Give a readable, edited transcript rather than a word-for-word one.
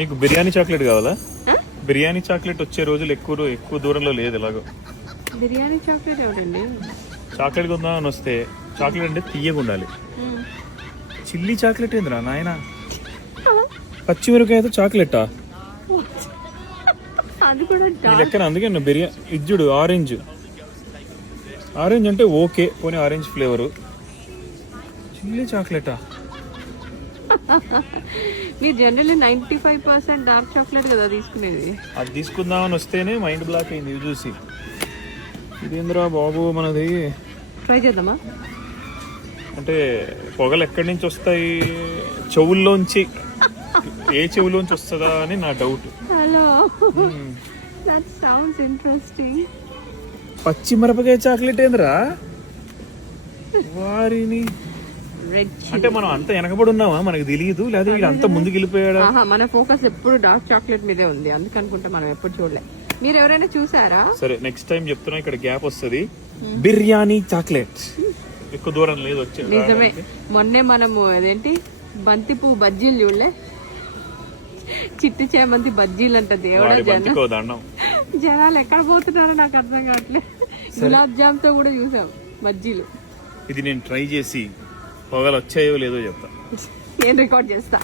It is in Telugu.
నీకు బిర్యానీ చాక్లెట్ కావాలా? బిర్యానీ చాక్లెట్ వచ్చే రోజులు ఎక్కువ దూరంలో లేదు. ఎలాగో బిర్యానీ చాక్లెట్ ఎవరండి? చాక్లెట్ కొందామని వస్తే చాక్లెట్ అంటే తీయగా ఉండాలి. చిల్లీ చాక్లెట్ ఏందిరా నాయన? పచ్చిమిరకాయతో చాక్లెటా? అది కూడా నీ లెక్కన. అందుకే బిర్యానీ ఇజ్జుడు ఆరెంజ్ అంటే ఓకే, పోనీ ఆరెంజ్ ఫ్లేవరు. చిల్లీ చాక్లెటా? మీరు జనరల్లీ 95% డార్క్ చాక్లెట్ కదా తీసుకునేది. అది తీసుకుందామని వస్తేనే మైండ్ బ్లాక్ అయింది ఇది చూసి. ఇదేంద్రా బాబు మనది. ట్రై చేద్దామా? అంటే పొగలు ఎక్కడి నుంచి వస్తాయి? చెవుల్లోంచి. ఏ చెవులోంచి వస్తుందా అని నా doubt. Hello, that sounds interesting. పచ్చిమిరపకాయ చాక్లెట్ ఏందిరా వారిని? అంటే మనం అంత వెనకబడి ఉన్నామా? మనకు తెలియదు, లేదా వీడు అంత ముందుకు వెళ్ళిపోయాడా? మన ఫోకస్ ఎప్పుడు డార్క్ చాక్లెట్ మీదే ఉంది, అందుకనుకుంటే మనం ఎప్పుడు చూడలే. మీరు ఎవరైనా చూసారా? సరే నెక్స్ట్ టైం చెప్తున్నా, ఇక్కడ గ్యాప్ వస్తుంది. బిర్యానీ చాక్లెట్ ఎక్కువ దూరం లేదు వచ్చే. నిజమే, మొన్నే మనము అదేంటి బంతిపూ బజ్జీలు చూడలే? చిట్టి చేమంతి బజ్జీలు అంట. దేవుడా, జనాలు ఎక్కడ పోతున్నారో నాకు అర్థం కావట్లేదు. గులాబ్ జామ్ తో కూడా చూసాం బజ్జీలు. ఇది నేను ట్రై చేసి పొగలు వచ్చాయో లేదో చెప్తా. నేను రికార్డ్ చేస్తా.